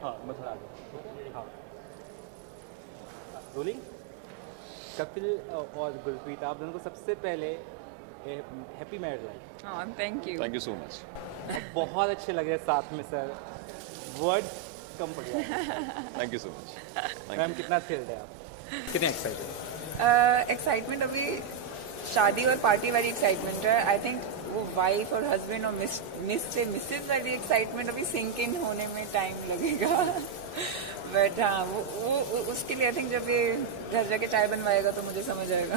हाँ मैं थोड़ा आगे। हाँ रोलिंग। कपिल और गुरप्रीत, आप दोनों को सबसे पहले happy married life. Thank you so much. बहुत अच्छे लग रहे हैं साथ में सर, वर्ड कम पड़ गया। Thank you so much. Ma'am कितना थ्रिल्ड है आप, कितने एक्साइटेड? एक्साइटमेंट अभी शादी और पार्टी वाली एक्साइटमेंट है। आई थिंक वो वाइफ और हस्बैंड और मिसेज वाली एक्साइटमेंट अभी सिंक इन होने में टाइम लगेगा। बट हाँ वो उसके लिए आई थिंक जब ये घर जाके चाय बनवाएगा तो मुझे समझ आएगा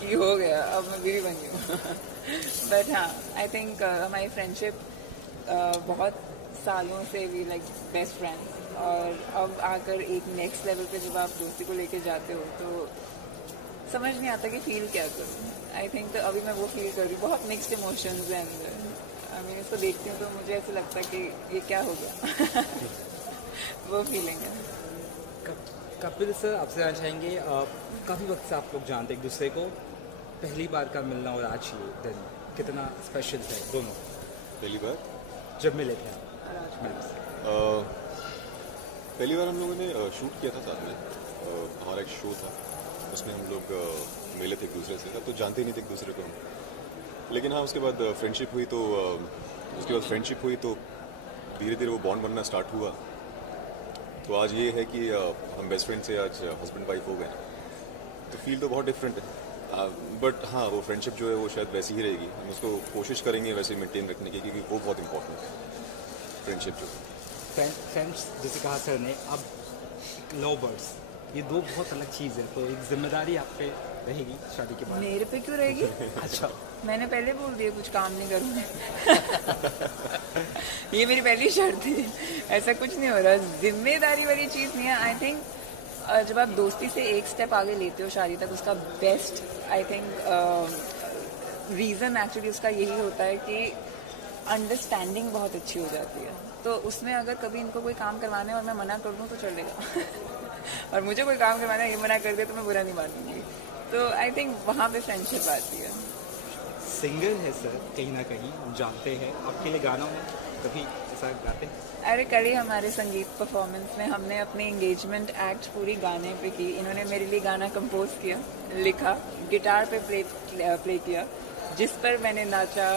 कि हो गया, अब मैं बीवी बन गई हूँ। बट हाँ आई थिंक हमारी फ्रेंडशिप बहुत सालों से वी लाइक बेस्ट फ्रेंड्स, और अब आकर एक नेक्स्ट लेवल पे जब आप दोस्ती को लेके जाते हो तो समझ नहीं आता कि फील क्या करूँ। आई थिंक तो अभी मैं वो फील कर रही हूँ, बहुत मिक्स्ड इमोशंस हैं अंदर। आई मीन इसको देखती हूँ तो मुझे ऐसा लगता है कि ये क्या हो गया। वो फीलिंग है। कपिल सर, आपसे जानना चाहेंगे, काफ़ी वक्त से आप लोग जानते एक दूसरे को, पहली बार का मिलना और आज ये दिन कितना स्पेशल है दोनों? पहली बार जब मिले थे आप? पहली बार हम लोगों ने शूट किया था साथ में। हमारा एक शो था, उसमें हम लोग मिले थे एक दूसरे से। तब तो जानते ही नहीं थे एक दूसरे को हम, लेकिन हाँ उसके बाद फ्रेंडशिप हुई तो धीरे धीरे वो बॉन्ड बनना स्टार्ट हुआ। तो आज ये है कि हम बेस्ट फ्रेंड से आज हस्बैंड वाइफ हो गए। तो फील तो बहुत डिफरेंट है, बट हाँ वो फ्रेंडशिप जो है वो शायद वैसी ही रहेगी। हम उसको कोशिश करेंगे वैसे मेंटेन रखने की, क्योंकि वो बहुत इंपॉर्टेंट है फ्रेंडशिप जो। फ्रेंड्स जैसे कहा सर ने, अब लव बर्ड्स, ये दो बहुत अलग चीज़ है, तो एक जिम्मेदारी आप पे रहेगी शादी के बाद। मेरे पे क्यों रहेगी? अच्छा, मैंने पहले बोल दिया कुछ काम नहीं करूँगी। ये मेरी पहली शर्त थी। ऐसा कुछ नहीं हो रहा, जिम्मेदारी वाली चीज़ नहीं है। आई थिंक जब आप दोस्ती से एक स्टेप आगे लेते हो शादी तक, उसका best I think reason actually उसका यही होता है कि अंडरस्टैंडिंग बहुत अच्छी हो जाती है। तो उसमें अगर कभी इनको कोई काम करवाने और मैं मना कर दूँ तो चलेगा। और मुझे कोई काम करवाना ये मना कर दे तो मैं बुरा नहीं मानूंगी। तो आई थिंक वहाँ पे फ्रेंडशिप आती है। सिंगर है सर, कहीं ना कहीं हम जानते हैं, आपके लिए गानों में कभी ऐसा गाते हैं? अरे कल ही हमारे संगीत परफॉर्मेंस में हमने अपनी एंगेजमेंट एक्ट पूरी गाने पे की। इन्होंने मेरे लिए गाना कंपोज किया, लिखा, गिटार पे प्ले किया, जिस पर मैंने नाचा,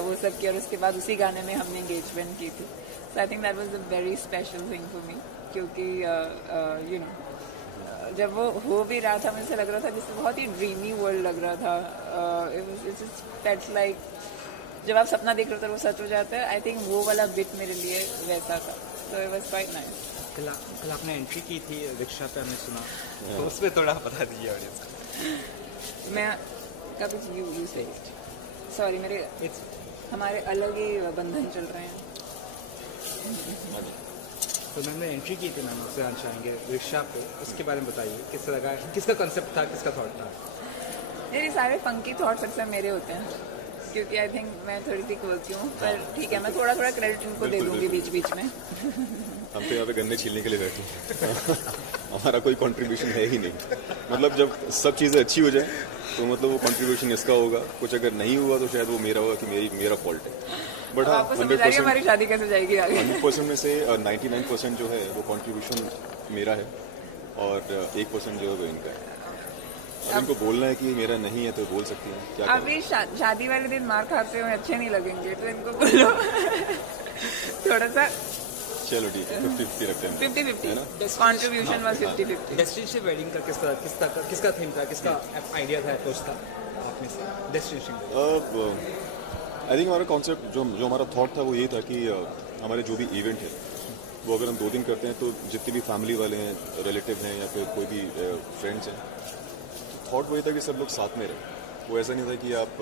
वो सब किया, और उसके बाद उसी गाने में हमने एंगेजमेंट की थी। So I think that was a very special thing for me, क्योंकि यू नो जब वो हो भी रहा था मुझे लग रहा था जैसे बहुत ही ड्रीमी वर्ल्ड लग रहा था। इट जस्ट फेल्ट लाइक जब आप सपना देख रहे हो तो वो सच हो जाता है। आई थिंक वो वाला बिट मेरे लिए वैसा था, तो इट वाज क्वाइट नाइस। कल आपने एंट्री की थी रिक्शा पे, हमने सुना, तो उस पर थोड़ा बता दीजिए ऑडियंस को। मैं कभी यू से सॉरी, मेरे हमारे अलग ही बंधन चल रहे हैं। तो मैंने एंट्री की थी, मैम आपसे जानना चाहेंगे रिक्शा पे, उसके बारे में बताइए, किस तरह का, किसका कंसेप्ट था, किसका थॉट था? मेरे सारे फंकी थॉट्स अक्सर मेरे होते हैं, क्योंकि आई थिंक मैं थोड़ी सी बोलती हूँ, पर ठीक है मैं थोड़ा क्रेडिट उनको दे दूँगी बीच बीच में। हम तो यहाँ पे गन्ने छीलने के लिए बैठे हैं। हमारा कोई कंट्रीब्यूशन है ही नहीं। मतलब जब सब चीज़ें अच्छी हो जाए तो मतलब वो कंट्रीब्यूशन इसका होगा, कुछ अगर नहीं हुआ तो शायद वो मेरा होगा कि मेरा फॉल्ट है। बट हाँ, आपको समझ आ रही है हमारी शादी कैसे जाएगी आगे? 100% में से 99% जो है वो कंट्रीब्यूशन मेरा है और 1% जो है वो इनका है। अब इनको बोलना है कि मेरा नहीं है तो बोल सकती हैं, क्या करें? अभी शादी वाले दिन मार खाते हुए अच्छे नहीं लगेंगे, तो इनको बोलो थोड़ा सा चलो ठीक है, 50-50 रखते हैं, 50-50 है ना? Contribution was 50-50। डेस्टिनेशन वेडिंग का किसका थीम था, किसका आइडिया था, अप्रोच था आप में से डेस्टिनेशन? आई थिंक हमारा कॉन्सेप्ट जो हमारा थॉट था वो ये था कि हमारे जो भी इवेंट है वो अगर हम 2 दिन करते हैं तो जितने भी फैमिली वाले हैं, रिलेटिव हैं या फिर कोई भी फ्रेंड्स हैं, थॉट वही था कि सब लोग साथ में रहें। वो ऐसा नहीं था कि आप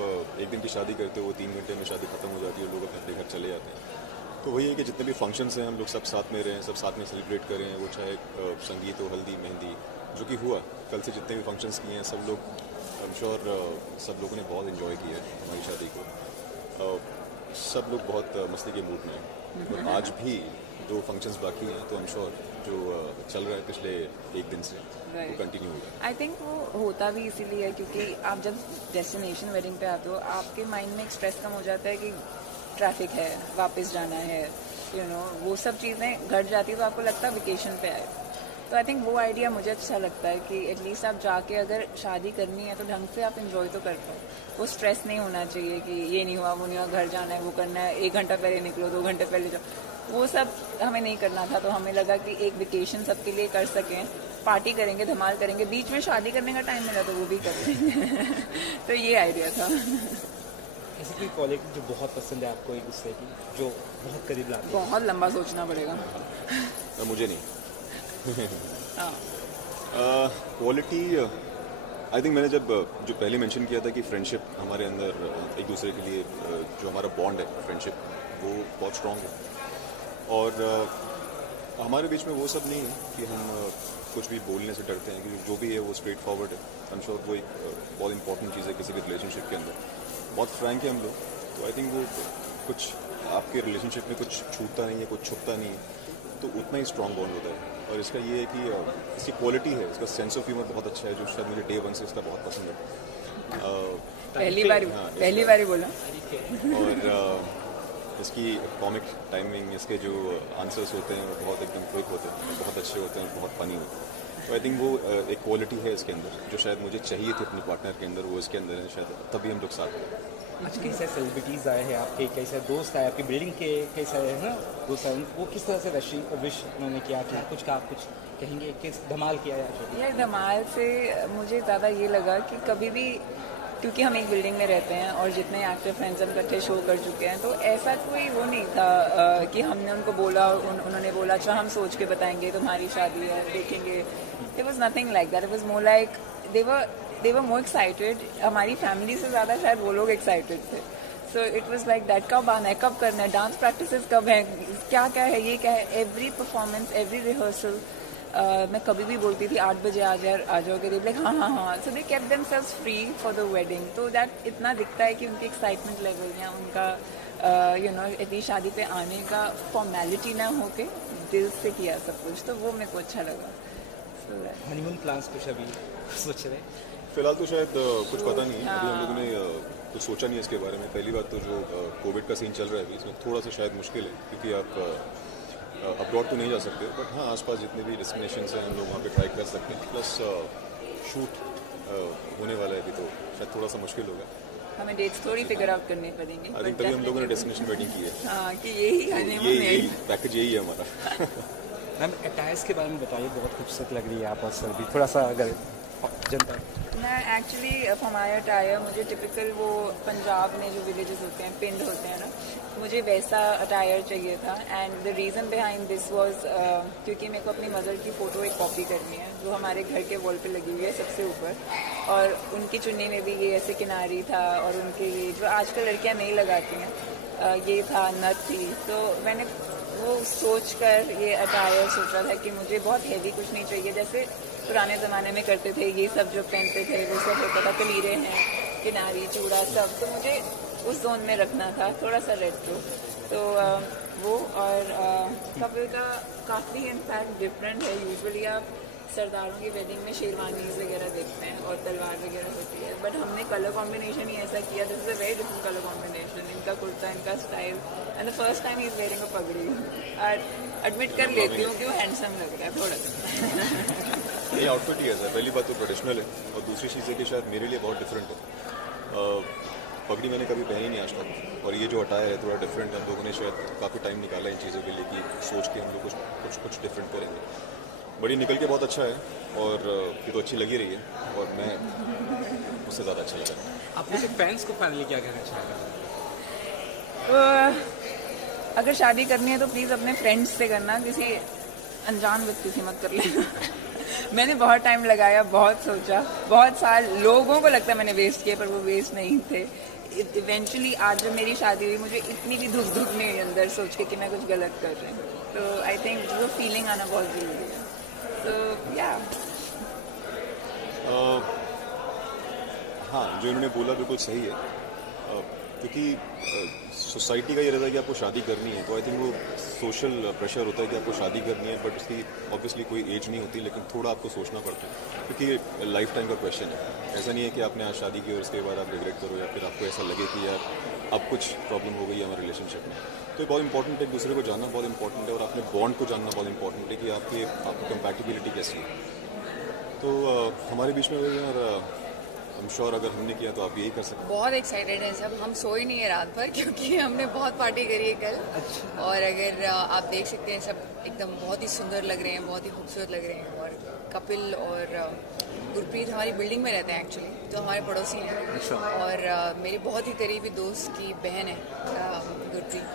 एक दिन की शादी करते हो, वो 3 घंटे में शादी खत्म हो जाती है, लोग अपने घर चले जाते हैं। तो वही है कि जितने भी फंक्शंस हैं हम लोग सब साथ में रहें, सब साथ में सेलिब्रेट करें, वो चाहे संगीत हो, हल्दी, मेहंदी, जो कि हुआ कल से जितने भी फंक्शंस किए हैं सब लोग, आई एम श्योर सब लोगों ने बहुत इन्जॉय किया है हमारी शादी को। सब लोग बहुत मस्ती के मूड में हैं और आज भी 2 फंक्शंस बाकी हैं, तो आई एम श्योर जो चल रहा है पिछले 1 दिन से वो कंटिन्यू होगा। आई थिंक वो होता भी इसीलिए है क्योंकि आप जब डेस्टिनेशन वेडिंग पे आते हो आपके माइंड में एक स्ट्रेस कम हो जाता है कि ट्रैफिक है, वापस जाना है, वो सब चीज़ें घट जाती है, तो आपको लगता है वेकेशन पे आए। तो आई थिंक वो आइडिया मुझे अच्छा लगता है कि एटलीस्ट आप जाके अगर शादी करनी है तो ढंग से आप इंजॉय तो कर पाओ। वो स्ट्रेस नहीं होना चाहिए कि ये नहीं हुआ, वो नहीं हुआ, घर जाना है, वो करना है, 1 घंटा पहले निकलो, 2 घंटे पहले जाओ। वो सब हमें नहीं करना था, तो हमें लगा कि एक वेकेशन सबके लिए कर सकें, पार्टी करेंगे, धमाल करेंगे, बीच में शादी करने का टाइम मिला तो वो भी करेंगे तो ये आइडिया था। ऐसी कोई क्वालिटी जो बहुत पसंद है आपको एक दूसरे की, जो बहुत करीब लाती है? बहुत लंबा सोचना पड़ेगा। मुझे नहीं हाँ, क्वालिटी आई थिंक मैंने जो पहले मेंशन किया था कि फ्रेंडशिप हमारे अंदर एक दूसरे के लिए जो हमारा बॉन्ड है फ्रेंडशिप वो बहुत स्ट्रांग है और हमारे बीच में वो सब नहीं है कि हम कुछ भी बोलने से डरते हैं, क्योंकि जो भी है वो स्ट्रेट फॉरवर्ड है। आई एम श्योर वो एक बहुत इंपॉर्टेंट चीज़ है किसी भी रिलेशनशिप के अंदर। बहुत फ्रैंक है हम लोग, तो आई थिंक वो कुछ आपके रिलेशनशिप में कुछ छूटता नहीं है, कुछ छुपता नहीं है, तो उतना ही स्ट्रांग बॉन्ड होता है। और इसका ये है कि इसकी क्वालिटी है, इसका सेंस ऑफ ह्यूमर बहुत अच्छा है, जो शायद मुझे डे 1 से इसका बहुत पसंद है। पहली बार ही बोला। और इसकी कॉमिक टाइमिंग, इसके जो आंसर्स होते हैं वो बहुत एकदम क्विक होते हैं, बहुत अच्छे होते हैं, बहुत फनी होते हैं। तो आई थिंक वो एक क्वालिटी है इसके अंदर जो शायद मुझे चाहिए थी अपने पार्टनर के अंदर, वो इसके अंदर है, शायद तभी हम लोग साथ हैं। आज कई सारे सेलिब्रिटीज़ आए हैं आपके, कई सारे दोस्त आए आपकी बिल्डिंग के, कई सारे है ना दोस्त आए, वो किस तरह से विश उन्होंने किया, क्या कुछ कहा, कुछ कहेंगे, किस धमाल किया यार? धमाल से मुझे ज़्यादा ये लगा कि कभी भी, क्योंकि हम एक बिल्डिंग में रहते हैं और जितने एक्टर फ्रेंड्स हम इकट्ठे शो कर चुके हैं, तो ऐसा कोई वो नहीं था कि हमने उनको बोला और उन्होंने बोला अच्छा हम सोच के बताएंगे तुम्हारी शादी है, देखेंगे। It was nothing like that. It was more like they were more excited. हमारी फैमिली से ज़्यादा शायद वो लोग एक्साइटेड थे। So it was like that, कब आना है, कब करना है, डांस प्रैक्टिसेस कब है, क्या क्या है, ये क्या है, एवरी परफॉर्मेंस, एवरी रिहर्सल। मैं कभी भी बोलती थी 8 बजे आ जाओगे, लाइक हाँ हाँ हाँ। So they kept themselves free for the wedding. तो दैट इतना दिखता है कि उनकी एक्साइटमेंट लेवल या उनका इतनी शादी पे आने का फॉर्मेलिटी ना होके दिल से किया सब कुछ, तो वो मेरे को अच्छा लगा। हनीमून प्लान्स कुछ अभी सोच रहे? फिलहाल तो शायद कुछ पता नहीं है, अभी हम लोगों ने कुछ सोचा नहीं है इसके बारे में। पहली बात तो जो कोविड का सीन चल रहा है अभी, इसमें थोड़ा सा शायद मुश्किल है, क्योंकि आप अब्रॉड तो नहीं जा सकते, बट हाँ आसपास जितने भी डेस्टिनेशन हैं हम लोग वहाँ पे ट्राई कर सकते हैं। प्लस शूट होने वाला है अभी, तो शायद थोड़ा सा मुश्किल होगा। हमें डेट्स थोड़ी फिगर आउट करनी पड़ेंगी। आई थिंक तभी हम लोगों ने डेस्टिनेशन वेडिंग की है। हाँ, कि यही हनीमून है, यही पैकेज यही है हमारा। मैम अटायर्स के बारे में बताइए, बहुत खूबसूरत लग रही है आप और सर भी, थोड़ा सा अगर जनता। मैं एक्चुअली हमारा अटायर, मुझे टिपिकल वो पंजाब में जो विलेजेस होते हैं, पिंड होते हैं ना, मुझे वैसा अटायर चाहिए था। And the reason behind this was क्योंकि मेरे को अपनी मदर की फ़ोटो एक कॉपी करनी है जो हमारे घर के वॉल पे लगी हुई है सबसे ऊपर, और उनकी चुन्नी में भी ये ऐसे किनारी था, और उनके ये जो आजकल लड़कियां नहीं लगाती हैं ये था, नथ थी। तो मैंने वो सोच कर ये अटायर सोचा था कि मुझे बहुत हैवी कुछ नहीं चाहिए, जैसे पुराने ज़माने में करते थे ये सब जो पहनते थे वो सब होता था, कलीरें हैं, किनारी, चूड़ा सब। तो मुझे उस जोन में रखना था, थोड़ा सा रेट्रो। तो वो और कपल का काफ़ी इनफैक्ट डिफरेंट है। यूजुअली आप सरदारों की वेडिंग में शेरवानीज वगैरह देखते हैं और तलवार वगैरह होती है, बट हमने कलर कॉम्बिनेशन ही ऐसा किया, this is a very different colour combination, इनका कुर्ता, इनका style, and the first time he is wearing a पगड़ी। और एडमिट कर लेती हूँ कि वो हैंडसम लग रहा है थोड़ा सा। ये आउटफिट ही ऐसा है, पहली बात तो ट्रेडिशनल है, और दूसरी चीज़ है कि शायद मेरे लिए बहुत डिफरेंट है। पगड़ी मैंने कभी पहनी नहीं आज तक, और ये जो अटायर है थोड़ा डिफरेंट है। हम लोगों ने शायद काफ़ी टाइम निकाला इन चीज़ों के लिए कि सोच के हम लोग कुछ डिफरेंट करेंगे, बड़ी निकल के बहुत अच्छा है, और ये तो अच्छी लगी रही है, और मैं उससे ज़्यादा अच्छा लगा। आप जैसे फैंस को फाइनली क्या कहना चाहेंगे? तो अगर शादी करनी है तो प्लीज़ अपने फ्रेंड्स से करना, किसी अनजान व्यक्ति से मत कर लेना। मैंने बहुत टाइम लगाया, बहुत सोचा, बहुत साल लोगों को लगता है मैंने वेस्ट किए, पर वो वेस्ट नहीं थे। इवेंचुअली आज जब मेरी शादी हुई, मुझे इतनी भी धुक नहीं हुई अंदर सोच के कि मैं कुछ गलत कर रही हूँ, तो आई थिंक वो फीलिंग आना बहुत जरूरी है। तो या हाँ, जो इन्होंने बोला बिल्कुल सही है, क्योंकि सोसाइटी का ये रहता है कि आपको शादी करनी है, तो आई थिंक वो सोशल प्रेशर होता है कि आपको शादी करनी है, बट उसकी ऑब्वियसली कोई एज नहीं होती, लेकिन थोड़ा आपको सोचना पड़ता है, क्योंकि लाइफ टाइम का क्वेश्चन है। ऐसा नहीं है कि आपने आज शादी की और उसके बाद आप रिग्रेट करो, या फिर आपको ऐसा लगे कि यार अब कुछ प्रॉब्लम हो गई है हमारे रिलेशनशिप में। तो ये बहुत इंपॉर्टेंट है, एक दूसरे को जानना बहुत इंपॉर्टेंट है, और अपने बॉन्ड को जानना बहुत इंपॉर्टेंट है कि आपकी कंपैटिबिलिटी कैसी है। तो हमारे बीच में वही है, और आई एम श्योर अगर हमने किया तो आप यही कर सकते हैं। बहुत एक्साइटेड हैं सब, हम सोए नहीं है रात भर क्योंकि हमने बहुत पार्टी करी है कल। अच्छा। और अगर आप देख सकते हैं सब एकदम बहुत ही सुंदर लग रहे हैं, बहुत ही खूबसूरत लग रहे हैं। और कपिल और गुरप्रीत हमारी बिल्डिंग में रहते हैं एक्चुअली, तो हमारे पड़ोसी हैं। और मेरे बहुत ही करीबी दोस्त की बहन है गुरप्रीत,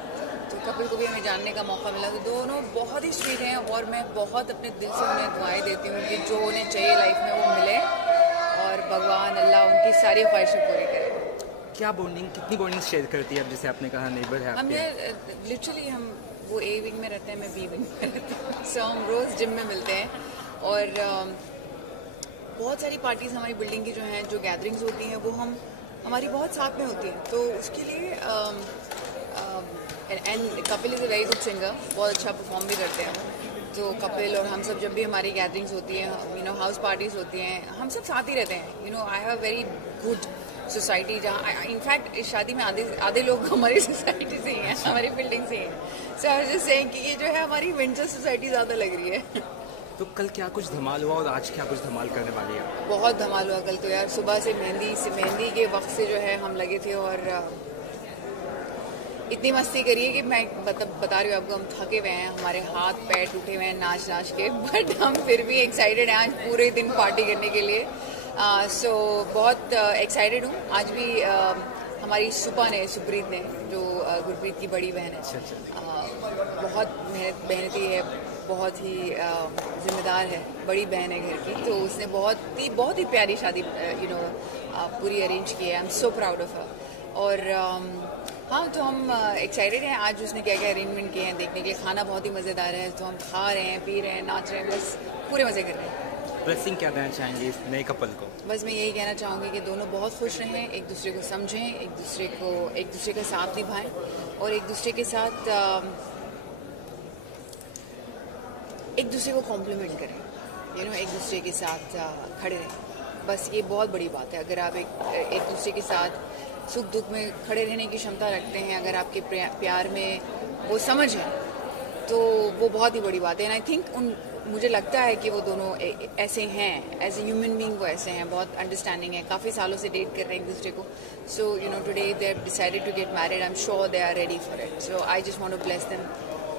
तो कपिल को भी हमें जानने का मौका मिला। तो दोनों बहुत ही स्वीट हैं, और मैं बहुत अपने दिल से उन्हें दुआएं देती हूँ कि जो उन्हें चाहिए लाइफ में वो मिले, और भगवान अल्लाह उनकी सारी ख्वाहिशें पूरी करे। क्या बॉन्डिंग, कितनी बॉन्डिंग शेयर करती है अब? जैसे आपने कहा नेबर है हमने आपके। लिटरली हम वो ए विंग में रहते हैं, मैं बी विंग में रहती हूँ, सो हम रोज़ जिम में मिलते हैं। और बहुत सारी पार्टीज हमारी बिल्डिंग की जो हैं, जो गैदरिंग्स होती हैं, वो हमारी बहुत साथ में होती हैं। तो उसके लिए and Kapil is a very good singer, बहुत अच्छा परफॉर्म भी करते हैं। तो कपिल और हम सब जब भी हमारी गैदरिंग्स होती हैं, हाउस पार्टीज होती हैं, हम सब साथ ही रहते हैं। I have a very good society, जहाँ इनफैक्ट इस शादी में आधे लोग हमारी सोसाइटी से ही हैं, हमारी बिल्डिंग से ही हैं। सो आई वाज जस्ट सेइंग कि ये जो है हमारी विंटर सोसाइटी ज़्यादा लग रही है। तो कल क्या कुछ धमाल हुआ, और आज क्या कुछ धमाल करने वाली है? बहुत धमाल हुआ कल तो यार, सुबह से मेहंदी के वक्त से जो है हम लगे थे, और इतनी मस्ती करी है कि मैं बता रही हूँ आपको, हम थके हुए हैं, हमारे हाथ पैर टूटे हुए हैं नाच के, बट हम फिर भी एक्साइटेड हैं आज पूरे दिन पार्टी करने के लिए। सो बहुत एक्साइटेड हूँ। आज भी हमारी सुप्रीत ने जो गुरप्रीत की बड़ी बहन है, बहुत मेहनती है, बहुत ही जिम्मेदार है, बड़ी बहन है घर की, तो उसने बहुत ही प्यारी शादी पूरी अरेंज की है। I am so proud of her. और हाँ, तो हम एक्साइटेड हैं। आज उसने क्या क्या अरेंजमेंट किए हैं देखने के लिए। खाना बहुत ही मज़ेदार है, तो हम खा रहे हैं, पी रहे हैं, नाच रहे हैं, बस पूरे मज़े कर रहे हैं। ब्लेसिंग क्या देना चाहेंगे इस नए कपल को? बस मैं यही कहना चाहूँगी कि दोनों बहुत खुश रहें, एक दूसरे को समझें, एक दूसरे का साथ निभाएं, और एक दूसरे के साथ एक दूसरे को कॉम्प्लीमेंट करें, एक दूसरे के साथ खड़े रहें। बस ये बहुत बड़ी बात है। अगर आप एक दूसरे के साथ सुख दुख में खड़े रहने की क्षमता रखते हैं, अगर आपके प्यार में वो समझ है, तो वो बहुत ही बड़ी बात है। एंड आई थिंक मुझे लगता है कि वो दोनों ऐसे हैं, एज ए ह्यूमन बीइंग वो ऐसे हैं, बहुत अंडरस्टैंडिंग है, काफ़ी सालों से डेट कर रहे हैं एक दूसरे को। So today they have decided to get married. I am sure they are ready for it. So I just want to bless them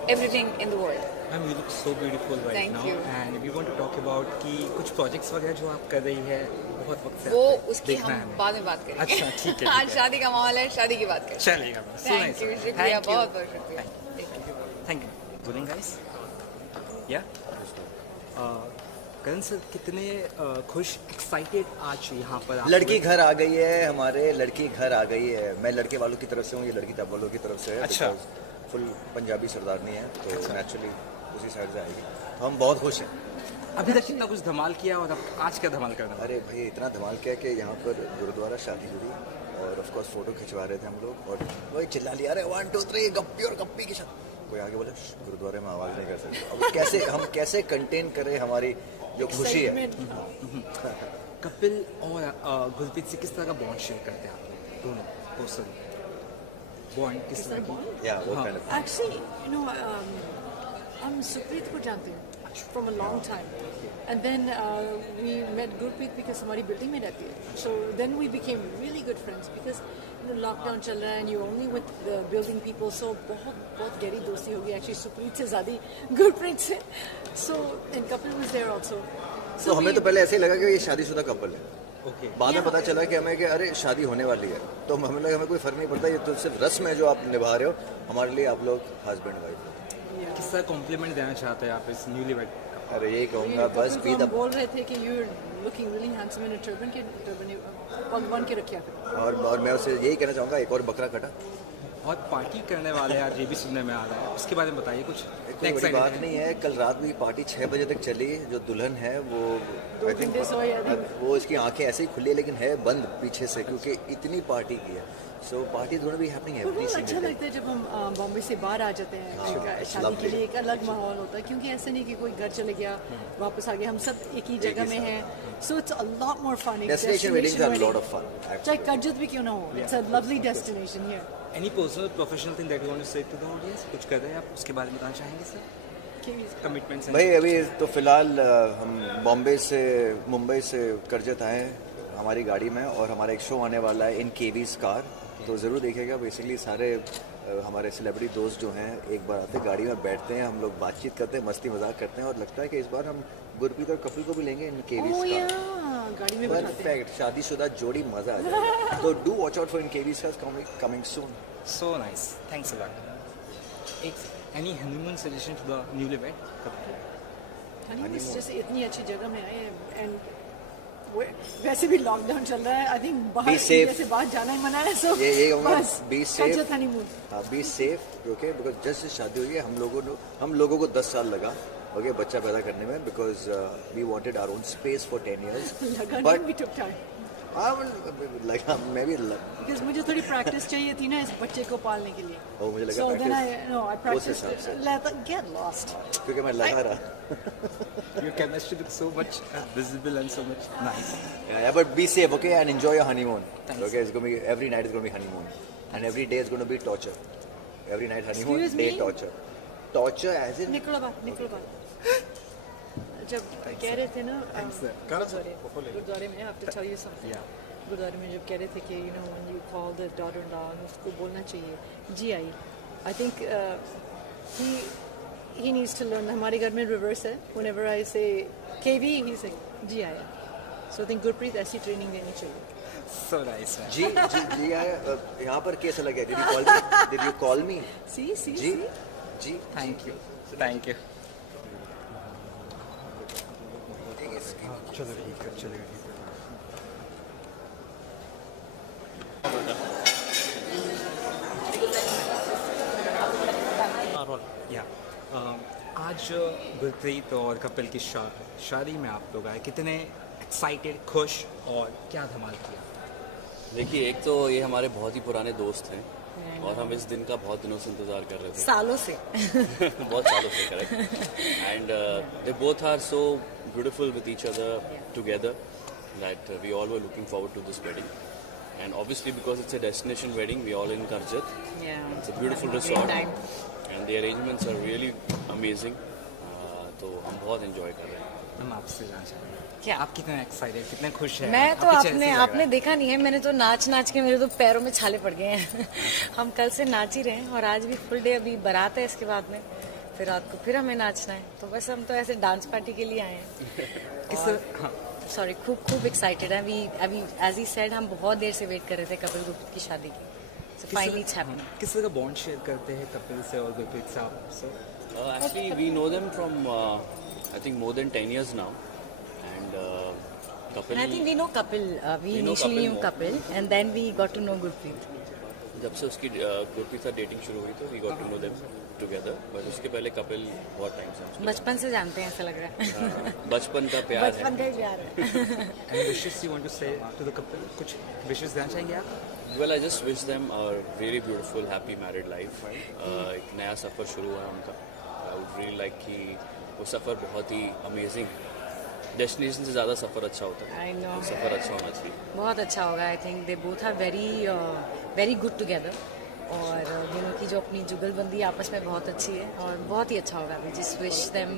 everything in the world. Ma'am, you look so beautiful right Thank now. you. And we want to talk about कि कुछ projects वगैरह जो आप कर रही है, बहुत वक्त से वो आपको उसकी देखना है हम हमें। बाद में बात करेंगे। अच्छा, ठीक है, आज ठीक है। शादी का माहौल है, शादी की बात करें। चलेगा। थैंक यू, शुक्रिया, बहुत बहुत शुक्रिया। Thank you. बोलिंग गाइस, या करण सर कितने खुश, एक्साइटेड आज यहाँ पर आप लड़की घर आ गई है, हमारे लड़की घर आ गई है। मैं लड़के वालों की तरफ से हूँ, ये लड़की तब वालों की तरफ से है। अच्छा। फुल पंजाबी सरदारनी है, तो नेचुरली उसी साइड से आएगी। तो हम बहुत खुश हैं। अभी तक कितना कुछ धमाल किया, और अब आज क्या धमाल करना? अरे भाई, इतना धमाल किया कि यहाँ पर गुरुद्वारा शादी हुई, और ऑफ कोर्स फोटो खिंचवा रहे थे हम लोग, और वही चिल्ला लिया, अरे 1 2 3 गप्पी और गप्पी की शादी। कोई आगे बोले गुरुद्वारे में आवाज़ नहीं कर सकते। अब हम कैसे कंटेन करें हमारी जो खुशी है। Excitement. कपिल और गुरप्रीत से किस तरह का बॉन्ड शेयर करते हैं आप लोग दोनों पर्सन बॉन्ड किस तरह की या वो हाँ। kind of- Actually, हम सुप्रीत को जानते हैं from a long time. And then we met Gurpreet because हमारी building में रहती है. So then we became really good friends because lockdown चल रहा है and you only with the building people. So बहुत गहरी दोस्ती होगी actually सुप्रीत से ज़्यादा Gurpreet से. So and Kapil was there also. तो हमें तो पहले ऐसे ही लगा कि ये शादीशुदा कपल है। ओके बाद में पता चला कि हमें कि अरे शादी होने वाली है, तो हमें लगा हमें कोई फर्क नहीं पड़ता, ये तो सिर्फ रस्म है जो आप निभा रहे हो, हमारे लिए आप लोग हस्बैंड वाइफ हो। किस तरह कॉम्प्लीमेंट देना चाहते हैं आप इस न्यूली वेड अरे यही कहूँगा बस बी हम द बोल रहे थे कि you're looking really handsome in a turban बन के रखिया करो. और मैं उससे यही कहना चाहूँगा एक और बकरा कटा। और पार्टी करने वाले हैं आज ये भी सुनने में आ रहा है उसके बारे में बताइए कुछ कोई बड़ी बात नहीं है, कल रात भी पार्टी 6 बजे तक चली। जो दुल्हन है वो दो I think घंटे सोए, I think. वो इसकी आंखें ऐसे ही खुली है लेकिन है बंद पीछे से, क्योंकि इतनी पार्टी की है। So party is gonna be happening पर एवरी बहुत अच्छा सिंगल डे। लगता है जब हम बॉम्बे से बाहर आ जाते हैं एक शादी lovely. के लिए। एक अलग माहौल होता है क्योंकि ऐसे नहीं कि कोई घर चले गया वापस आ गया, हम सब एक ही जगह में हैं। So it's a lot more fun. Destination weddings are a lot of fun, actually. चाहे करजत भी क्यों ना हो, it's a lovely destination here. Any personal professional thing that you want to say to the audience कुछ कर रहे हैं आप उसके बारे में बताना चाहेंगे सर कमिटमेंट्स भाई अभी तो फिलहाल हम बॉम्बे से मुंबई से करजत आए हैं हमारी गाड़ी में, और हमारा एक शो आने वाला है इन केवीज कार, तो ज़रूर देखिएगा। बेसिकली सारे हमारे सेलिब्रिटी दोस्त जो हैं एक बार आते गाड़ी में बैठते हैं, हम लोग बातचीत करते हैं, मस्ती मजाक करते हैं, और लगता है कि इस बार हम गुरप्रीत और कपिल को भी लेंगे इन केवीज ओह या कार। गाड़ी में बैठाते हैं। परफेक्ट शादीशुदा जोड़ी, मजा आ जाएगा। तो do watch out for in KV's cars coming soon. So nice thanks a lot एक any honeymoon suggestion to the newly wed honeymoon जैसे इतनी अच्छी जगह में आए हैं एंड वैसे भी लॉकडाउन चल रहा है। आई थिंक बाहर Be safe. इंडिया से बाहर जाना ही मना है। सो ये कहूँगा बस be Karjat safe, honeymoon. Be safe okay, because just शादी हुई है हम लोगों को 10 साल लगा ओके बच्चा पैदा करने में, because we wanted our own space for 10 years। लगा बट नहीं, भी took time. लगा मैं भी Because मुझे थोड़ी प्रैक्टिस चाहिए थी ना इस बच्चे को पालने के लिए। और मुझे लगा So then I practice उस हिसाब practiced. से। Let get lost. क्योंकि मैं लगा रहा। Your chemistry looks so much visible and so much nice Yeah, but be safe, okay, and enjoy your honeymoon. Okay, it's going to be every night is going to be honeymoon, and every day is going to be torture. Every night honeymoon, Excuse day me? torture. Torture as in निकलो बात। जब कह रहे थे ना गुरुद्वारे में, I have to tell you something. गुरुद्वारे में जब कह रहे थे कि when you call the daughter-in-law उसको बोलना चाहिए जी आई। I think he needs to learn. हमारे घर में रिवर्स है। Whenever I say KV, he say जी आया। So I think गुरप्रीत ऐसी ट्रेनिंग देनी चाहिए। सो नाइस जी यहाँ पर कैसा लगा? Did you call me? See. जी थैंक यू चलो ठीक है चलेगा या आज गुरप्रीत और कपिल की शादी में आप लोग आए, कितने एक्साइटेड, खुश और क्या धमाल किया? देखिए, एक तो ये हमारे बहुत ही पुराने दोस्त हैं और हम इस दिन का बहुत दिनों से इंतज़ार कर रहे थे, सालों से। बहुत सालों से, correct. And they both are so beautiful with each other together that we all were looking forward to this wedding, and obviously because it's a destination wedding, we all in Karjat, it's a beautiful resort and the arrangements are really amazing, तो हम बहुत enjoy कर रहे हैं। हम आपसे जानना चाहेंगे क्या आप कितने एक्साइटेड, कितने खुश हैं? मैं तो आपके चेहरे से लग रहा आपने है। देखा नहीं है, मैंने तो नाच के मेरे तो पैरों में छाले पड़ गए हैं। हम कल से नाच ही रहे हैं और आज भी फुल डे, अभी बारात है इसके बाद में, फिर रात को फिर हमें नाचना है, तो बस हम तो ऐसे डांस पार्टी के लिए आए हैं। सॉरी, खूब एक्साइटेड है। अभी एज ही सेड हम बहुत देर से वेट कर रहे थे कपिल गुप्ता की शादी की, सो फाइनली इट्स हैपनिंग। किस तरह का बॉन्ड शेयर करते हैं कपिल से और गुरप्रीत साहब से? Actually, we know them from I think more than 10 years now, and Kapil. And I think we know Kapil. We We know initially Kapil knew more. Kapil, and then we got to know Gurpreet. जब से उसकी गुरप्रीत से dating शुरू हुई तो we got to know them together, but उसके पहले कपिल बहुत टाइम से हम बचपन से जानते हैं, ऐसा लग रहा है। बचपन का प्यार है। बचपन का ही प्यार है। Any wishes you want to say to the couple? कुछ wishes देना चाहेंगे आप? Well, I just wish them a really beautiful, happy married life. एक नया सफ़र शुरू हुआ है उनका। I would really like कि वो सफ़र बहुत ही अमेजिंग डेस्टिनेशन से ज़्यादा सफ़र अच्छा होता है, आई नो, सफ़र अच्छा होना चाहिए। बहुत अच्छा होगा। I think they both are very good together, और दोनों की जो अपनी जुगलबंदी आपस में बहुत अच्छी है और बहुत ही अच्छा होगा। We just wish them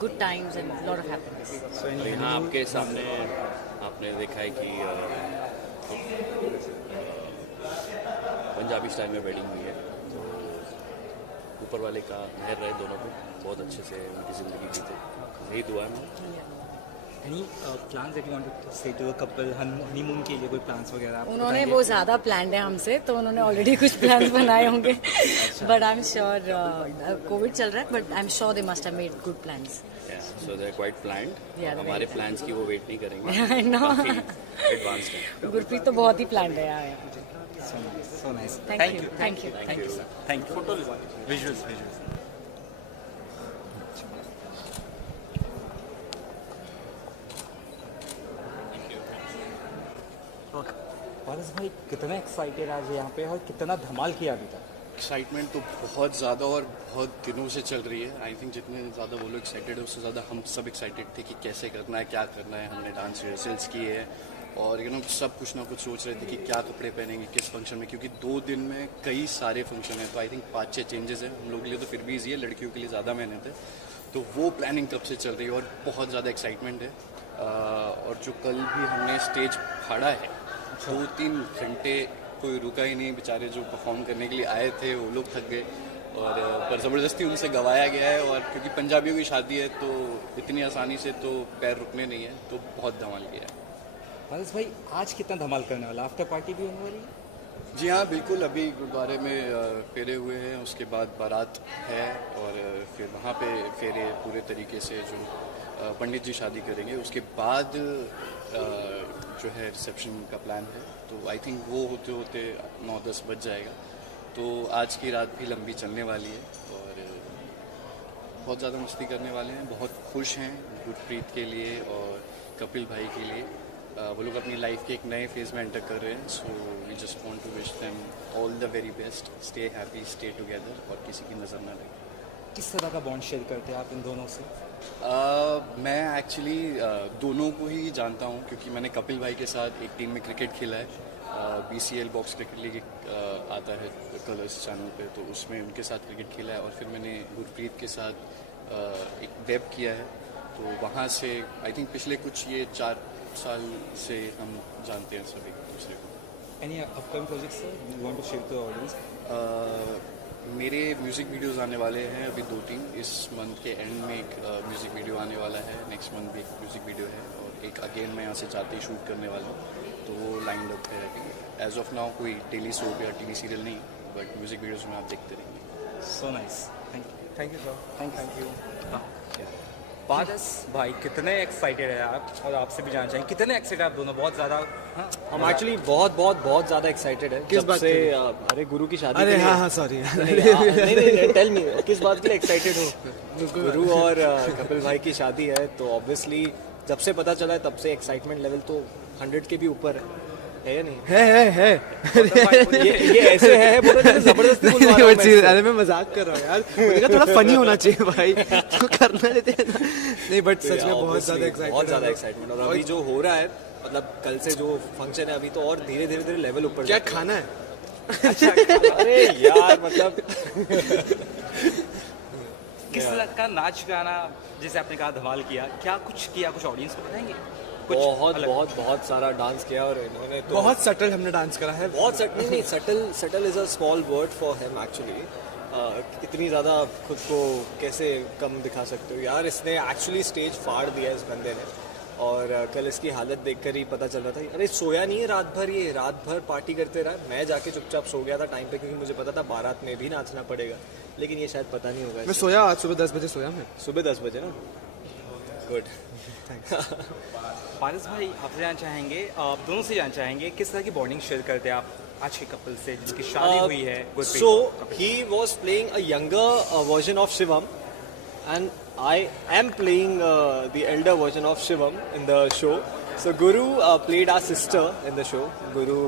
good times and lot of happiness. तो यहाँ आपके सामने आपने देखा है कि पंजाबी स्टाइल में वेडिंग हुई है, तो ऊपर वाले का मेहर रहे दोनों को, बहुत अच्छे से उनकी ज़िंदगी बीते, यही दुआ है। Any plans that you want to say to the couple, honeymoon के लिए कोई प्लान्स वगैरह आप उन्होंने बताएंगे? वो ज़्यादा प्लान्ड है हमसे, तो उन्होंने ऑलरेडी कुछ प्लान्स बनाए होंगे, but I am sure covid चल रहा है, but I am sure they must have made good plans. So they are quite planned, Yeah, हमारे प्लान्स की वो वेट नहीं करेंगे, I know. काफ़ी एडवांस्ड है। गुरप्रीत तो बहुत ही प्लान्ड है यार। So nice. Thank you. Thank you, sir. Thank you. Visuals. पारस भाई कितना एक्साइटेड आज यहाँ पे और कितना धमाल किया अभी तक? एक्साइटमेंट तो बहुत ज़्यादा और बहुत दिनों से चल रही है। आई थिंक जितने ज़्यादा वो लोग एक्साइटेड है उससे ज़्यादा हम सब एक्साइटेड थे कि कैसे करना है, क्या करना है। हमने डांस रिहर्सल्स किए हैं और सब कुछ ना कुछ सोच रहे थे कि क्या कपड़े पहनेंगे किस फंक्शन में, क्योंकि 2 दिन में कई सारे फंक्शन हैं। तो आई थिंक 5-6 चेंजेस हैं। हम लोग के लिए तो फिर भी ईजी है, लड़कियों के लिए ज़्यादा मेहनत है। तो वो प्लानिंग कब से चल रही है और बहुत ज़्यादा एक्साइटमेंट है। और जो कल भी हमने स्टेज फाड़ा है, 2-3 घंटे कोई रुका ही नहीं। बेचारे जो परफॉर्म करने के लिए आए थे वो लोग थक गए, और पर ज़बरदस्ती उनसे गवाया गया है। और क्योंकि पंजाबियों की शादी है तो इतनी आसानी से तो पैर रुकने नहीं है, तो बहुत धमाल किया है। पारस भाई आज कितना धमाल करने वाला, आफ्टर पार्टी भी होने वाली है? जी हाँ, बिल्कुल। अभी गुरुद्वारे में फेरे हुए हैं, उसके बाद बारात है और फिर वहाँ पे फेरे पूरे तरीके से जो पंडित जी शादी करेंगे, उसके बाद जो है रिसेप्शन का प्लान है। तो आई थिंक वो होते होते 9-10 बज जाएगा। तो आज की रात भी लंबी चलने वाली है और बहुत ज़्यादा मस्ती करने वाले हैं। बहुत खुश हैं गुरप्रीत के लिए और कपिल भाई के लिए। वो लोग अपनी लाइफ के एक नए फेज़ में एंटर कर रहे हैं। So we just want to wish them all the very best, stay happy, stay together और किसी की नज़र ना लगे। किस तरह का बॉन्ड शेयर करते हैं आप इन दोनों से? मैं एक्चुअली दोनों को ही जानता हूँ, क्योंकि मैंने कपिल भाई के साथ एक टीम में क्रिकेट खेला है। BCL बॉक्स क्रिकेट लीग आता है कलर्स चैनल पे, तो उसमें उनके साथ क्रिकेट खेला है। और फिर मैंने गुरप्रीत के साथ एक वेब किया है, तो वहाँ से आई थिंक पिछले कुछ ये 4 साल से हम जानते हैं सभी दूसरे को। Any upcoming projects sir you want to share to the audience? मेरे म्यूज़िक वीडियोस आने वाले हैं अभी 2-3। इस मंथ के एंड में एक म्यूज़िक वीडियो आने वाला है, नेक्स्ट मंथ भी एक म्यूज़िक वीडियो है, और एक अगेन मैं यहाँ से चाहते ही शूट करने वाला हूँ। तो वो लाइन अप है अभी। एज ऑफ नाउ कोई डेली सोप या TV सीरियल नहीं, बट म्यूज़िक वीडियोज़ में आप देखते रहेंगे। So nice. Thank you sir. Thank you. Paras भाई कितने एक्साइटेड है आप, और आपसे भी जानना चाहिए कितने एक्साइटेड आप दोनों? बहुत ज़्यादा। हाँ, हम एक्चुअली बहुत ज़्यादा एक्साइटेड है। किस जब बात से के लिए? अरे गुरु की शादी अरे के लिए। हाँ सॉरी। नहीं टेल मी किस बात के लिए एक्साइटेड हो? गुरु और कपिल भाई की शादी है, तो ऑब्वियसली जब से पता चला है तब से एक्साइटमेंट लेवल तो 100 के भी ऊपर है या नहीं? है। ये ऐसे है बोलो जैसे जबरदस्ती बोलवा रहा हूं मैं इससे। अरे मैं मजाक कर रहा हूँ यार, मुझे कहा थोड़ा फनी होना चाहिए भाई, तो करना देते हैं ना। नहीं बट सच में बहुत ज़्यादा एक्साइटमेंट। और अभी जो हो रहा है, मतलब कल से जो फंक्शन है अभी, तो और धीरे लेवल ऊपर क्या खाना है? अरे यार मतलब किस तरह का नाच गाना, जैसे आपने कहा धमाल किया, क्या कुछ किया, कुछ ऑडियंस को बताएंगे? बहुत सारा डांस किया, और इन्होंने तो बहुत सटल हमने डांस करा है। बहुत सटल नहीं, subtle is a small word for him actually. इतनी ज़्यादा खुद को कैसे कम दिखा सकते हो यार। इसने एक्चुअली स्टेज फाड़ दिया इस बंदे ने, और कल इसकी हालत देखकर ही पता चल रहा था। अरे सोया नहीं है रात भर पार्टी करते रहा। मैं जाके चुपचाप सो गया था टाइम पे, क्योंकि मुझे पता था बारात में भी नाचना पड़ेगा, लेकिन ये शायद पता नहीं होगा। मैं सोया आज सुबह 10 बजे सोया मैं। सुबह 10 बजे ना? गुड। पारस भाई आपसे जानना चाहेंगे, आप दोनों से जानना चाहेंगे किस तरह की बॉन्डिंग शेयर करते हैं आप आज के कपल से जिनकी शादी हुई है? So he was playing a younger version of Shivam, and I am playing the elder version of Shivam in the show. So Guru played our sister in the show. Guru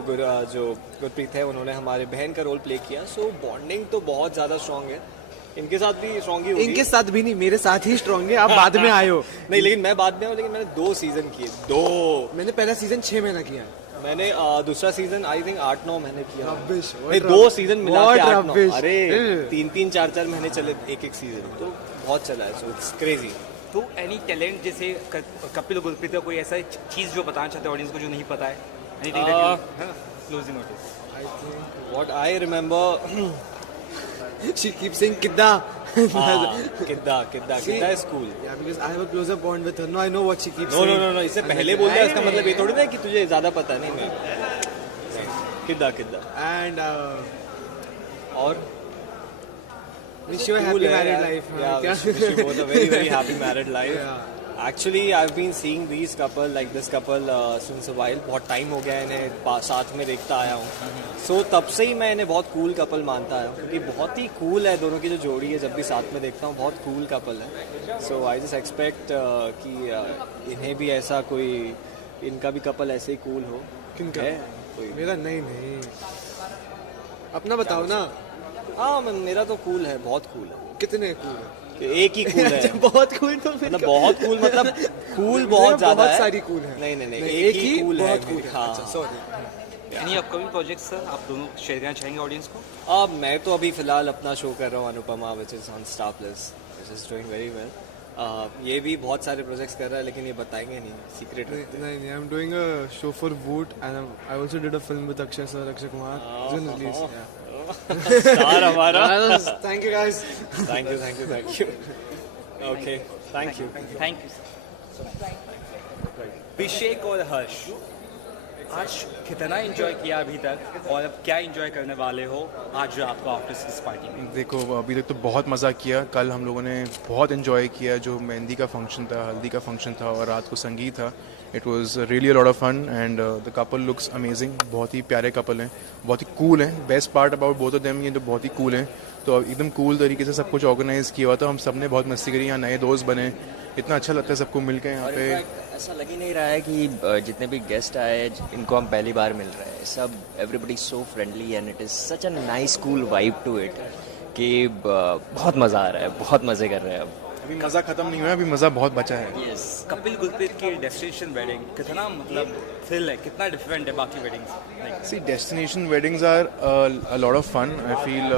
जो गुरप्रीत है, उन्होंने हमारे बहन का रोल प्ले किया। So bonding तो बहुत ज़्यादा strong है। इनके साथ भी स्ट्रॉन्ग ही होगी। इनके साथ भी नहीं, मेरे साथ ही स्ट्रॉन्ग है। आप बाद में आए हो। नहीं, लेकिन मैं बाद में आया हूँ, लेकिन मैंने 2 सीजन किए, 2। मैंने पहला सीजन 6 महीना किया। मैंने दूसरा सीजन आई थिंक 8-9 महीने किया। रबिश, नहीं, 2 सीजन मिला के 8-9। rubbish. अरे 3-3 4-4 महीने चले एक सीजन, तो बहुत चला है, सो इट्स क्रेजी। तो एनी टैलेंट जैसे कपिल और गुरप्रीत का कोई ऐसा चीज़ जो बताना चाहते हैं ऑडियंस को जो नहीं पता है? Anything that you closely notice? What I remember, She keeps saying kidda. किद्दा is cool. Yeah, because I have a closer bond with her. No, I know what she keeps No, saying. no, इससे पहले बोल दिया, इसका मतलब ये थोड़ी ना कि तुझे ज्यादा पता नहीं। मैं किद्दा And और wish you a happy married life. Yeah, wish you both a very very happy married life. Actually, I've been seeing these couple like this couple since a while. बहुत टाइम हो गया इन्हें साथ में देखता आया हूँ। So तब से ही मैं इन्हें बहुत कूल कपल मानता आया हूँ, क्योंकि बहुत ही कूल है दोनों की जो जोड़ी है। जब भी साथ में देखता हूँ बहुत कूल कपल है। So I just expect कि इन्हें भी ऐसा कोई, इनका भी कपल ऐसे ही कूल हो। किनका? कोई मेरा नहीं। अपना बताओ ना। हाँ, मेरा तो कूल है, बहुत कूल है। कितने कूल है? एक ही कूल है। बहुत कूल तो फिर मतलब बहुत कूल, मतलब कूल बहुत ज्यादा है। बहुत सारी कूल है। नहीं, एक ही कूल है। हाँ, sorry. Any upcoming projects sir आप दोनों शेयर करना चाहेंगे ऑडियंस को? अब मैं तो अभी फिलहाल अपना शो कर रहा हूँ Anupama, which is on star plus, which is doing very well. ये भी बहुत सारे प्रोजेक्ट्स कर रहा है, लेकिन ये बताएंगे नहीं, सीक्रेट। नहीं, I am doing a show for Voot and I also did a film with Akshay Kumar. Star हमारा। Thank you guys. Thank you. Okay, thank you. Abhishek और हर्ष, आज कितना एंजॉय किया अभी तक और अब क्या एंजॉय करने वाले हो आज जो आपको आफ्टर इस पार्टी में? देखो, अभी तक तो बहुत मज़ा किया। कल हम लोगों ने बहुत एंजॉय किया, जो मेहंदी का फंक्शन था, हल्दी का फंक्शन था और रात को संगीत था। It was really a lot of fun and the couple looks amazing. बहुत ही प्यारे कपल हैं, बहुत ही कूल हैं। Best part about both of them ये तो बहुत ही कूल हैं। तो एकदम कूल तरीके से सब कुछ ऑर्गेनाइज किया हुआ था। हम सब ने बहुत मस्ती करी, यहाँ नए दोस्त बने, इतना अच्छा लगता है सबको मिलकर यहाँ पे। ऐसा लग ही नहीं रहा है कि जितने भी गेस्ट आए इनको हम पहली बार मिल रहे हैं। सब everybody so friendly and it is such a nice cool vibe to it कि बहुत मज़ा आ रहा है, बहुत मज़े कर रहे हैं। अभी मज़ा ख़त्म नहीं हुआ है, अभी मज़ा बहुत बचा है। यस, कपिल गुरप्रीत की डेस्टिनेशन वेडिंग कितना मतलब थ्रिल है, कितना डिफरेंट है बाकी weddings? See, destination weddings are a lot of fun. I feel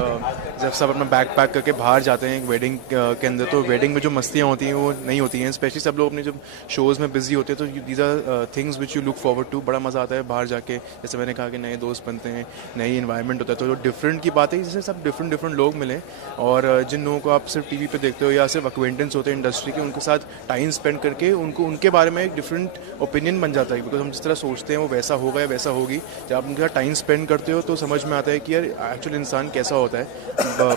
जब सब अपना बैग पैक करके बाहर जाते हैं एक वेडिंग के अंदर, तो वेडिंग में जो मस्तियाँ होती हैं वो नहीं होती हैं। स्पेशली सब लोग अपने जब शोज़ में बिजी होते हैं, तो these are things which you look forward to. बड़ा मज़ा आता है बाहर जाके, जैसे मैंने कहा कि नए दोस्त बनते हैं, नई इन्वायरमेंट होता है। तो जो डिफरेंट की बात है, जैसे सब डिफरेंट लोग मिले और जिन लोगों को आप सिर्फ टीवी पे देखते हो या सिर्फ एक्वेंटेंस होते हैं इंडस्ट्री के, उनके साथ टाइम स्पेंड करके उनके बारे में एक डिफरेंट ओपिनियन बन जाता है। बिकॉज हम जिस तरह सोचते हैं वो वैसा होगा या वैसा होगी। जब आप उनके साथ टाइम स्पेंड करते हो तो समझ में आता है कि यार एक्चुअल इंसान कैसा होता है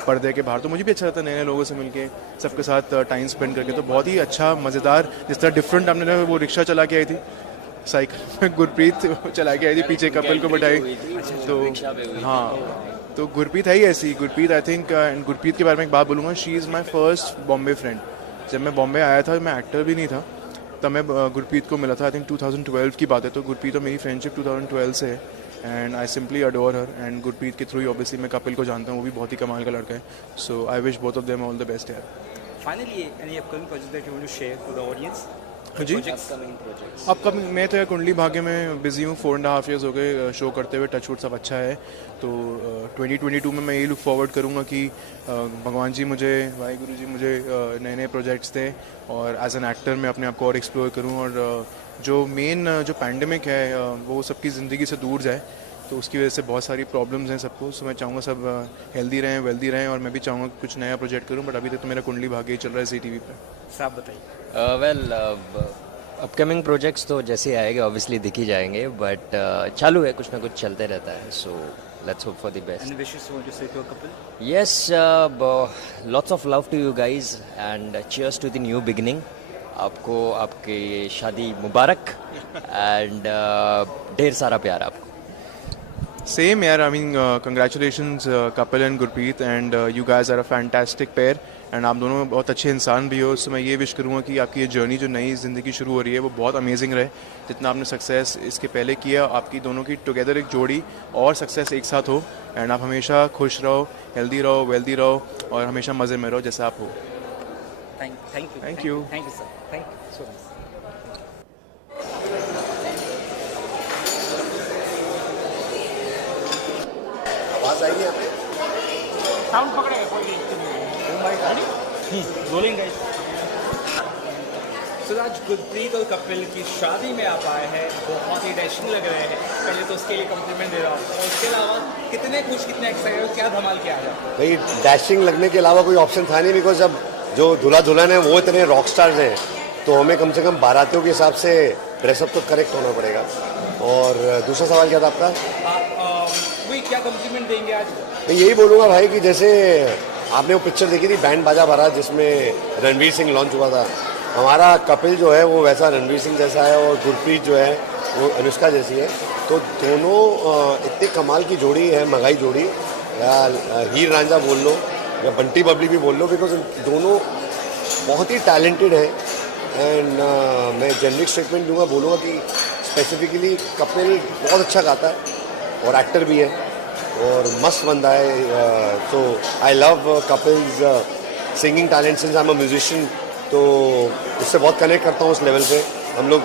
पर्दे के बाहर। तो मुझे भी अच्छा लगता है नए लोगों से मिलके, सबके साथ टाइम स्पेंड करके। तो बहुत ही अच्छा मज़ेदार, जिस तरह डिफरेंट आपने वो रिक्शा चला के आई थी, साइकिल गुरप्रीत चला के आई थी, पीछे कपल को बैठाई। तो हाँ, तो गुरप्रीत है ही ऐसी। Gurpreet I think, and Gurpreet के बारे में एक बात बोलूँगा, she is my first Bombay friend. जब मैं बॉम्बे आया था, मैं एक्टर भी नहीं था, तब मैं गुरप्रीत को मिला था। आई थिंक 2012 की बात है। तो गुरप्रीत और मेरी फ्रेंडशिप 2012 से है and I simply adore her. And Gurpreet के थ्रू ही ऑब्वियसली मैं कपिल को जानता हूँ, वो भी बहुत ही कमाल का लड़का है। So I wish both of them all the best यार। Finally any upcoming project that you want to share with the audience? जी, अपकमिंग मैं तो यार कुंडली भाग्य में बिजी हूँ। 4.5 years हो गए शो करते हुए, टचवुड सब अच्छा है। तो 2022 में मैं यही लुक फॉरवर्ड करूँगा कि भगवान जी मुझे, वाहिगुरु जी मुझे नए नए प्रोजेक्ट्स दें और एज एन एक्टर मैं अपने आप को और एक्सप्लोर करूँ। और जो मेन जो पैंडमिक है वो सबकी ज़िंदगी से दूर जाए, तो उसकी वजह से बहुत सारी प्रॉब्लम्स हैं सबको। सो मैं चाहूँगा सब हेल्दी रहें, वेल्दी रहें, और मैं भी चाहूँगा कुछ नया प्रोजेक्ट करूँ। बट अभी तक तो मेरा कुंडली भाग्य ही चल रहा है ZTV पे। साहब बताइए। वेल, अपकमिंग प्रोजेक्ट्स तो जैसे आएंगे ऑब्वियसली दिख ही जाएंगे, बट चालू है, कुछ ना कुछ चलते रहता है। So let's hope for the best. Any wishes you want to say to a couple? Yes, lots of love to you guys and cheers to the new beginning. आपको आपकी शादी मुबारक एंड ढेर सारा प्यार आपको। Same, yeah. I mean, congratulations, Kapil and Gurpreet, and you guys are a fantastic pair. And आप दोनों बहुत अच्छे इंसान भी हो, सो मैं ये विश करूँगा कि आपकी ये जर्नी जो नई ज़िंदगी शुरू हो रही है वो बहुत अमेजिंग रहे। जितना आपने सक्सेस इसके पहले किया, आपकी दोनों की टुगेदर एक जोड़ी और सक्सेस एक साथ हो, एंड आप हमेशा खुश रहो, हेल्दी रहो, वेल्दी रहो और हमेशा मज़े में रहो जैसे आप हो। Thank you sir, thank you so much. आवाज आई है आपने? साउंड पकड़े कोई बोलेंगे। सर आज गुरप्रीत और कपिल की शादी में आप आए हैं, बहुत ही डैशिंग लग रहे हैं। पहले तो उसके लिए कम्प्लीमेंट दे रहा हूँ, और उसके अलावा कितने खुश, कितने एक्साइटेड हो, क्या धमाल किया है? भाई डैशिंग लगने के अलावा कोई ऑप्शन था नहीं, बिकॉज अब जो दूल्हा दुल्हन है वो इतने रॉक स्टार्स हैं, तो हमें कम से कम बारातियों के हिसाब से ड्रेसअप तो करेक्ट होना पड़ेगा। और दूसरा सवाल क्या था आपका? वही क्या कम्प्लीमेंट देंगे आज? मैं यही बोलूँगा भाई कि जैसे आपने वो पिक्चर देखी थी बैंड बाजा बारात, जिसमें रणवीर सिंह लॉन्च हुआ था, हमारा कपिल जो है वो वैसा रणवीर सिंह जैसा है और गुरप्रीत जो है वो अनुष्का जैसी है। तो दोनों इतने कमाल की जोड़ी है, मगाई जोड़ी, या हीर रांझा बोल लो या बंटी बबली भी बोल लो, बिकॉज दोनों बहुत ही टैलेंटेड हैं। एंड मैं जेनरिक स्टेटमेंट दूंगा, बोलूँगा कि स्पेसिफिकली कपिल बहुत अच्छा गाता है और एक्टर भी है और मस्त बंदा है। So I love Kapil's singing talent since I am a musician, तो उससे बहुत कनेक्ट करता हूँ उस लेवल पे। हम लोग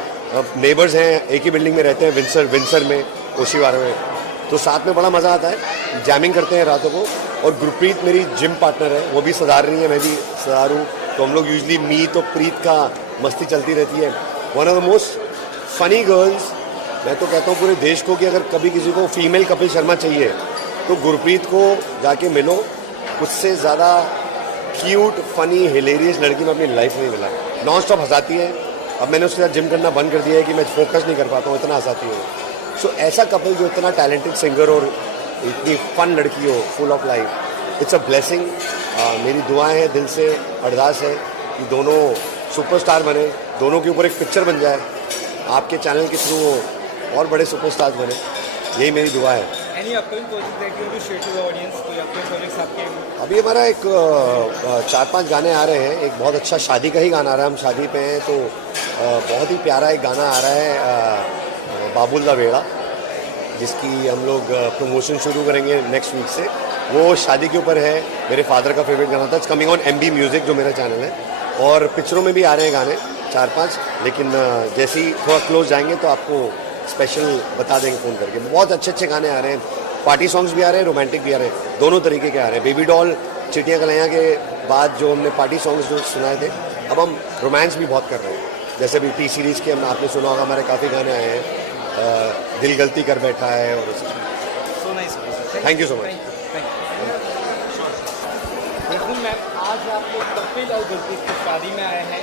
नेबर्स हैं, एक ही बिल्डिंग में रहते हैं, विंसर में, ओशीवार में, तो साथ में बड़ा मज़ा आता है, जैमिंग करते हैं रातों को। और गुरप्रीत मेरी जिम पार्टनर है, वो भी सदार रही है, मैं भी सदार हूँ, तो हम लोग यूजली मीत और प्रीत का मस्ती चलती रहती है। One of the most funny girls, मैं तो कहता हूँ पूरे देश को, कि अगर कभी किसी को फीमेल कपिल शर्मा चाहिए तो गुरप्रीत को जाके मिलो। उससे ज़्यादा क्यूट, फनी, हिलेरियस लड़की मैं अपनी लाइफ में मिला। नॉन स्टॉप हंसाती है। अब मैंने उसके साथ जिम करना बंद कर दिया है कि मैं फोकस नहीं कर पाता हूँ, इतना हंसाती है। सो ऐसा कपल जो इतना टैलेंटेड सिंगर और इतनी फन लड़की हो, full of life, it's a blessing. मेरी दुआएं हैं, दिल से अरदास है कि दोनों सुपरस्टार बने, दोनों के ऊपर एक पिक्चर बन जाए, आपके चैनल के थ्रू और बड़े सुपरस्टार बने, यही मेरी दुआ है। Any upcoming projects that you want to share to the audience? कोई upcoming projects आपके? अभी हमारा एक 4-5 गाने आ रहे हैं। एक बहुत अच्छा शादी का ही गाना आ रहा है, हम शादी पे हैं, तो बहुत ही प्यारा एक गाना आ रहा है बाबुल दा वेड़ा, जिसकी हम लोग प्रमोशन शुरू करेंगे नेक्स्ट वीक से। वो शादी के ऊपर है, मेरे फादर का फेवरेट गाना था। It's coming on MB music, जो मेरा चैनल है, और पिक्चरों में भी आ रहे हैं गाने 4-5, लेकिन जैसे ही थोड़ा क्लोज जाएंगे तो आपको स्पेशल बता देंगे फ़ोन करके। बहुत अच्छे अच्छे गाने आ रहे हैं, पार्टी सॉन्ग्स भी आ रहे हैं, रोमांटिक भी आ रहे हैं, दोनों तरीके के आ रहे हैं। बेबी डॉल, चिटियाँ कलैया के बाद जो हमने पार्टी सॉन्ग्स जो सुनाए थे, अब हम रोमांस भी बहुत कर रहे हैं। जैसे अभी T सीरीज़ के आपने सुना होगा, हमारे काफ़ी गाने आए हैं, दिल गलती कर बैठा है, और थैंक यू सो मच। बिल्कुल मैम, आज आप लोग कपिल और गुरप्रीत की शादी में आए हैं।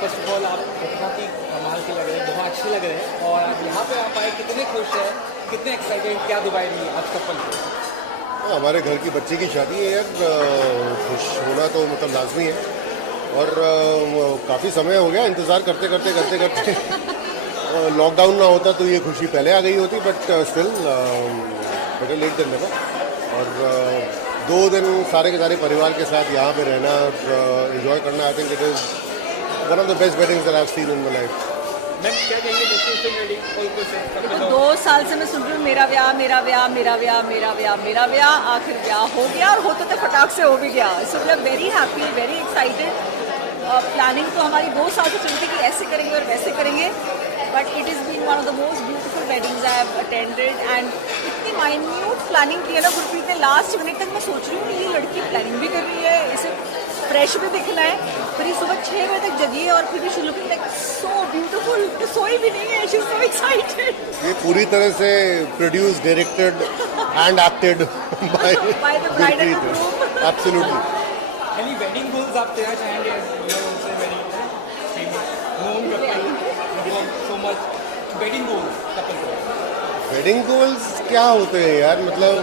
फर्स्ट ऑफ ऑल आप बहुत ही कमाल के लग रहे हैं, बहुत अच्छे लग रहे हैं, और आज यहाँ पे आप आए, कितने खुश हैं, कितने एक्साइटेड, क्या दुबई रही है आज कपल को? हमारे घर की बच्ची की शादी है यार, खुश होना तो मतलब लाजमी है। और काफ़ी समय हो गया इंतज़ार करते करते लॉकडाउन ना होता तो ये खुशी पहले आ गई होती, but still better late than never. और 2 दिन सारे के सारे परिवार के साथ यहाँ पे रहना, एंजॉय करना, I think it is one of the best weddings that I have seen in my life. Ma'am क्या कहेंगे डेस्टिनेशन वेडिंग? 2 साल से मैं सुन रही हूँ मेरा व्याह, मेरा व्याह, मेरा व्याह, मेरा व्याह, मेरा व्याह, आखिर व्याह हो गया, और होते तो फटाक से हो भी गया। So we are very happy, very excited. Planning तो हमारी 2 साल से चलती कि ऐसे करेंगे और वैसे करेंगे, but it is been one of the most beautiful weddings I have attended. And इतनी माइन्यूट प्लानिंग की है ना गुरप्रीत ने, लास्ट मिनट तक मैं सोच रही हूँ ये लड़की प्लानिंग भी कर रही है, इसे फ्रेश भी दिखना है, फिर ये सुबह 6 बजे तक जगी है, और फिर भी she looking like so beautiful, तो सोई भी नहीं है, शी इज सो एक्साइटेड। ये पूरी तरह से produce, directed and acted by the bride and groom. Absolutely. Any wedding goals आप देना चाहेंगे? You are also very known couple, so much wedding goals couple को। वेडिंग गोल्स क्या होते हैं यार, मतलब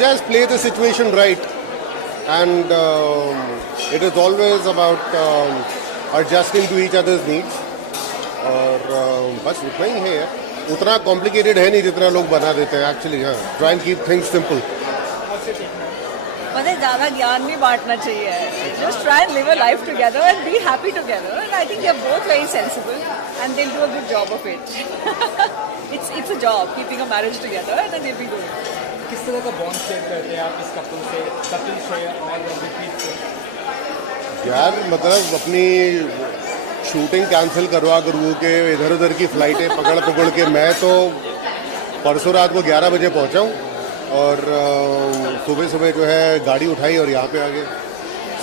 just play the situation right, and it is always about adjusting to each other's needs, और बस उतना ही है यार, उतना कॉम्प्लिकेटेड है नहीं जितना लोग बना देते हैं एक्चुअली। हाँ, try and keep things simple. पता है ज़्यादा ज्ञान नहीं बांटना चाहिए. Just try and live a life together and be happy together. And I think they're both very sensible and they'll do a good job of it. It's a job keeping a marriage together and then they'll be good. किस तरह का bond share करते हैं आप इस couple से, कपिल से और गुरप्रीत से? यार मतलब अपनी शूटिंग कैंसिल करवा के इधर उधर की फ्लाइटें पकड़ के मैं तो परसों रात को 11 बजे पहुंचा हूँ और सुबह जो है गाड़ी उठाई और यहाँ पे आ गए.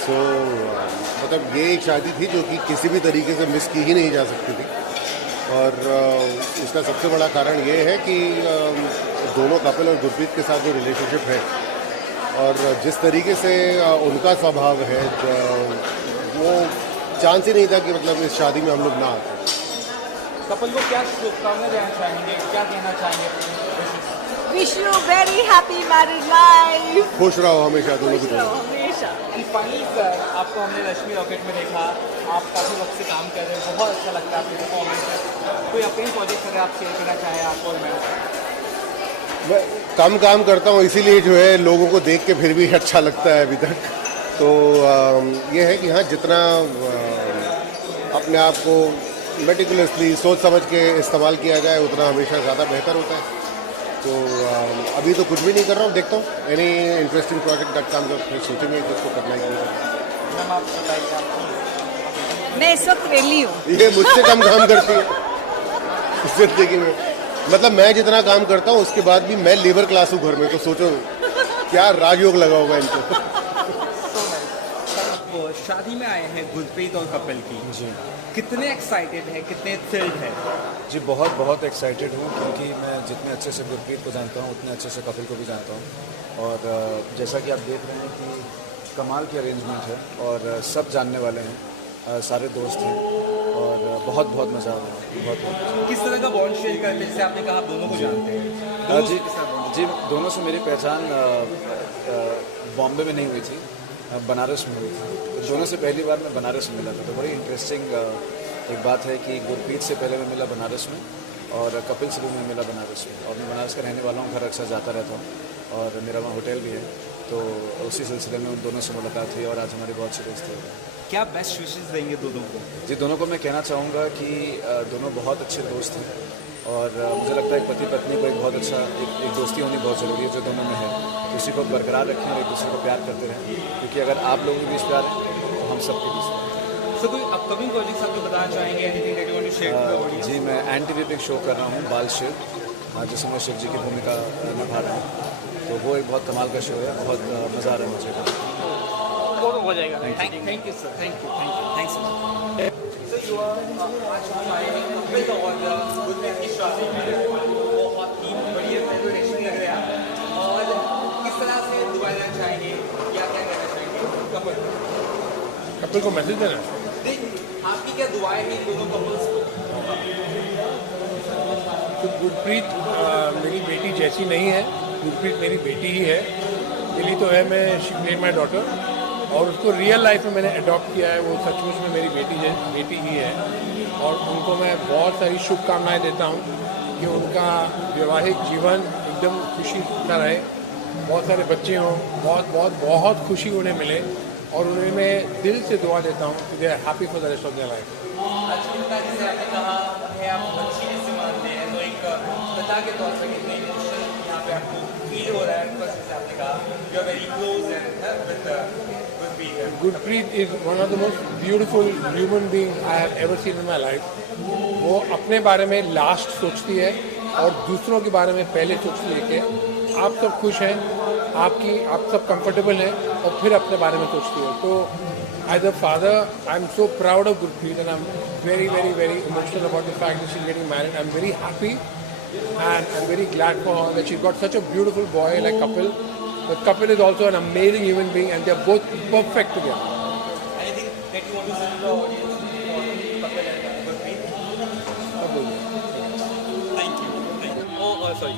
सो मतलब ये एक शादी थी जो कि किसी भी तरीके से मिस की ही नहीं जा सकती थी. और इसका सबसे बड़ा कारण ये है कि दोनों कपिल और गुरप्रीत के साथ जो रिलेशनशिप है और जिस तरीके से उनका स्वभाव है वो चांस ही नहीं था कि मतलब इस शादी में हम लोग ना आते. कपिल को क्या शुभकामनाएं देना चाहेंगे, क्या कहना चाहेंगे? Wish you very happy married life. खुश रहो हमेशा दोनों की तरह. हमेशा. एंड फाइनली सर, आपको हमने रश्मि रॉकेट में देखा, आप काफ़ी वक्त से काम कर रहे हैं, बहुत अच्छा लगता है आपकी परफॉर्मेंस. कोई अपने प्रोजेक्ट अगर आप शेयर करना चाहें आप और मैं कम काम करता हूँ इसीलिए जो है लोगों को देख के फिर भी अच्छा लगता है अभी तक. तो ये है कि हाँ जितना अपने आप को मेटिकुलसली सोच समझ के इस्तेमाल किया जाए उतना हमेशा ज़्यादा बेहतर होता है. तो अभी तो कुछ भी नहीं कर रहा हूँ, देखता हूँ एनी इंटरेस्टिंग प्रोजेक्ट तक काम कर सोचेंगे जिसको करना ही मैम आप बताइए. मैं इस वक्त वेली हूँ. ये मुझसे कम काम करती है जिंदगी में. मतलब मैं जितना काम करता हूँ उसके बाद भी मैं लेबर क्लास हूँ घर में. तो सोचो क्या राजयोग लगा होगा इनको. शादी में आए हैं गुरप्रीत और कपिल की जी, कितने एक्साइटेड हैं, कितने थ्रिल्ड हैं? जी बहुत बहुत एक्साइटेड हूँ क्योंकि मैं जितने अच्छे से गुरप्रीत को जानता हूँ उतने अच्छे से कपिल को भी जानता हूँ. और जैसा कि आप देख रहे हैं कि कमाल की अरेंजमेंट है और सब जानने वाले हैं, सारे दोस्त हैं और बहुत बहुत मज़ा आ रहा है. बहुत किस तरह का बॉन्ड शेयर करते हैं? जैसे आपने कहा आप दोनों को जानते हैं. जी दोनों से मेरी पहचान बॉम्बे में नहीं हुई थी, बनारस में हुई थी. दोनों से पहली बार मैं बनारस में मिला था. तो बड़ी इंटरेस्टिंग एक बात है कि गुरप्रीत से पहले मैं मिला बनारस में और कपिल से भी मैं मिला बनारस में. और मैं बनारस का रहने वाला हूँ, घर अक्सर जाता रहता हूँ और मेरा वहाँ होटल भी है. तो उसी सिलसिले में उन दोनों से मुलाकात हुई और आज हमारी बहुत सी दोस्ती है. क्या बेस्ट विशेस देंगे दोनों को? जी दोनों को मैं कहना चाहूँगा कि दोनों बहुत अच्छे दोस्त हैं और मुझे लगता है एक पति पत्नी को एक बहुत अच्छा एक दोस्ती होनी बहुत ज़रूरी है जो दोनों में है. तो इसी को बरकरार रखें और एक दूसरे को प्यार करते रहें क्योंकि अगर आप लोगों के बीच प्यार है तो हम सबके बीच. सो कोई अपकमिंग प्रोजेक्ट्स आपको बताना चाहेंगे? Anything that you want to share with the audience? जी मैं एन टीवी पे एक शो कर रहा हूँ बाल शिव, जिसमें शिव जी की भूमिका निभा रहा हूँ. तो वो एक बहुत कमाल का शो है, बहुत मज़ा आ रहा है मुझे. हो जाएगा. Thank you sir. Thank you. Thanks sir. You are आज हम आए हैं कपिल और गुरप्रीत की शादी में. बहुत ही बढ़िया सेलिब्रेशन लग रहा है. और किस तरह से दुआ देना चाहेंगे, क्या क्या कहना चाहेंगे कपिल को मैसेज देना? आपकी क्या दुआएं हैं दोनों कपल्स को? तो गुरप्रीत मेरी बेटी जैसी नहीं है, गुरप्रीत मेरी बेटी ही है. दिल्ली तो है, मैं शी प्लेड माई डॉटर और उसको रियल लाइफ में मैंने अडॉप्ट किया है. वो सचमुच में मेरी बेटी ही है और उनको मैं बहुत सारी शुभकामनाएं देता हूँ कि उनका वैवाहिक जीवन एकदम खुशी का रहे, बहुत सारे बच्चे हों, बहुत बहुत बहुत खुशी उन्हें मिले और उन्हें मैं दिल से दुआ देता हूँ कि they are happy for the rest of their life. आज के पिता जैसे आपने कहा है आप बच्ची जैसे मानते हैं, तो एक पिता के तौर पर कितने इमोशनल यहाँ पे आपको फील हो रहा है? जैसे आपने कहा you are very close and with Gurpreet is one of the most beautiful human beings I have ever seen in my life. वो अपने बारे में लास्ट सोचती है और दूसरों के बारे में पहले सोचती है कि आप सब खुश हैं, आप सब कंफर्टेबल हैं और फिर अपने बारे में सोचती है. तो as a father, I'm so proud of Gurpreet and I'm very, very, very emotional about the fact that she's getting married. I'm very happy and I'm very glad for her that she's got such a beautiful boy like Kapil. But Kapil is also an amazing human being and they're both perfect together. Anything that you want to say to the audience for Kapil and Gurpreet? Thank you. Sorry.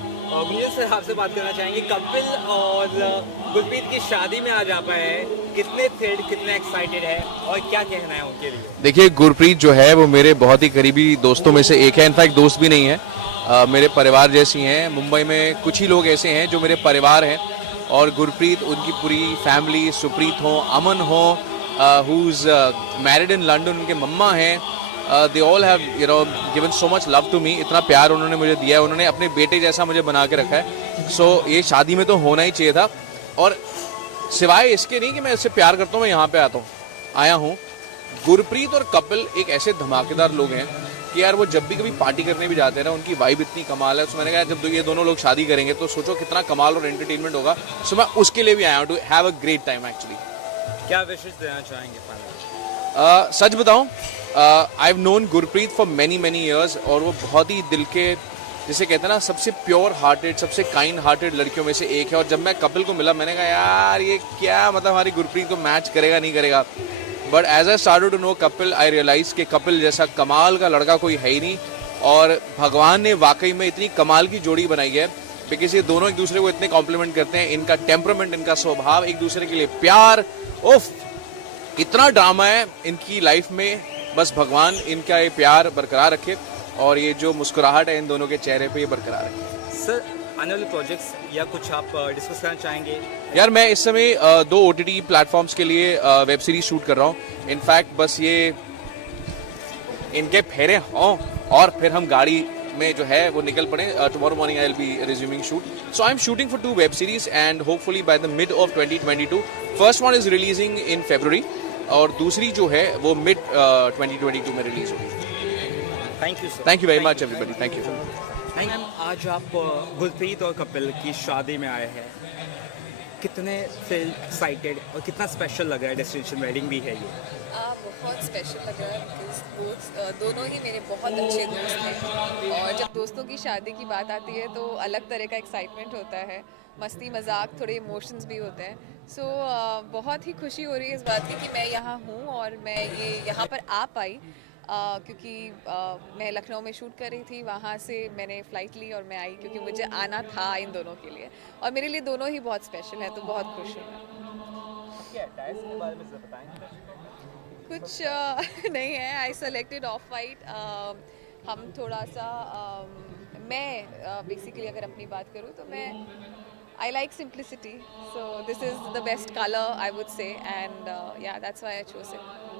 मुझे sir आपसे बात करना चाहेंगे, कपिल और गुरप्रीत की शादी में आज आप आए हैं, कितने थ्रिल्ड, कितने एक्साइटेड है और क्या कहना है उनके लिए? देखिए गुरप्रीत जो है वो मेरे बहुत ही करीबी दोस्तों में से एक है. इनफैक्ट दोस्त भी नहीं है, मेरे परिवार जैसी हैं. मुंबई में कुछ ही लोग ऐसे हैं जो मेरे परिवार हैं और गुरप्रीत, उनकी पूरी फैमिली, सुप्रीत हो, अमन हो, who is married in London, उनके मम्मा हैं, they all have given so much love to me. इतना प्यार उन्होंने मुझे दिया है, उन्होंने अपने बेटे जैसा मुझे बना के रखा है। सो ये शादी में तो होना ही चाहिए था। और सिवाय इसके नहीं कि मैं इससे प्यार करता हूँ, मैं यहाँ पे आया हूँ। गुरप्रीत और कपिल एक ऐसे धमाकेदार लोग हैं कि यार वो जब भी कभी पार्टी करने भी जाते हैं ना, उनकी वाइब इतनी कमाल है। तो मैंने कहा जब ये दोनों लोग शादी करेंगे तो सोचो कितना कमाल और एंटरटेनमेंट होगा। सो मैं उसके लिए भी आया हूँ, to have a great time actually. क्या विशेष देना चाहेंगे फाइनली? सच बताऊं, I have known Gurpreet for many years, और वो बहुत ही दिल के, जिसे कहते हैं ना, सबसे प्योर हार्टेड, सबसे काइंड हार्टेड लड़कियों में से एक है। और जब मैं कपिल को मिला, मैंने कहा यार ये क्या, मतलब हमारी गुरप्रीत को मैच करेगा नहीं करेगा। But as I started to know Kapil, I realize कि कपिल जैसा कमाल का लड़का कोई है ही नहीं। और भगवान ने वाकई में इतनी कमाल की जोड़ी बनाई है, बिकॉज ये दोनों एक दूसरे को इतने कॉम्प्लीमेंट करते हैं। इनका टेम्परामेंट, इनका स्वभाव, एक दूसरे के लिए प्यार, उफ, इतना ड्रामा है इनकी लाइफ में। बस भगवान इनका ये प्यार बरकरार रखे और ये जो मुस्कुराहट है इन दोनों के चेहरे पे, ये बरकरार रखे। सर, आने वाले प्रोजेक्ट्स या कुछ आप डिस्कस करना चाहेंगे? यार मैं इस समय 2 OTT प्लेटफॉर्म्स के लिए वेब सीरीज शूट कर रहा हूँ। इनफैक्ट बस ये इनके फेरे हों और फिर हम गाड़ी में जो है वो निकल पड़े। Tomorrow morning I will be resuming shoot. So I am shooting for 2 web series and hopefully by the mid of 2022 first one is releasing in February और दूसरी जो है वो मिड 2022 में रिलीज होगी। Thank you sir. Thank you very much everybody. Thank you. Ma'am, आज आप गुरप्रीत और कपिल की शादी में आए हैं, कितने से एक्साइटेड और कितना स्पेशल लग रहा है? डेस्टिनेशन वेडिंग भी है ये। बहुत स्पेशल लग रहा है। दोनों ही मेरे बहुत अच्छे दोस्त हैं और जब दोस्तों की शादी की बात आती है तो अलग तरह का एक्साइटमेंट होता है, मस्ती मजाक, थोड़े इमोशंस भी होते हैं। सो बहुत ही खुशी हो रही है इस बात की कि मैं यहाँ हूँ और मैं ये यहाँ पर आ पाई, क्योंकि मैं लखनऊ में शूट कर रही थी, वहाँ से मैंने फ़्लाइट ली और मैं आई क्योंकि मुझे आना था इन दोनों के लिए, और मेरे लिए दोनों ही बहुत स्पेशल है, तो बहुत खुश हूँ मैं। कुछ नहीं है, आई सेलेक्टेड ऑफ वाइट। हम थोड़ा सा मैं बेसिकली अगर अपनी बात करूँ तो मैं I like simplicity, so this is the best color I would say, and yeah, that's why I chose it.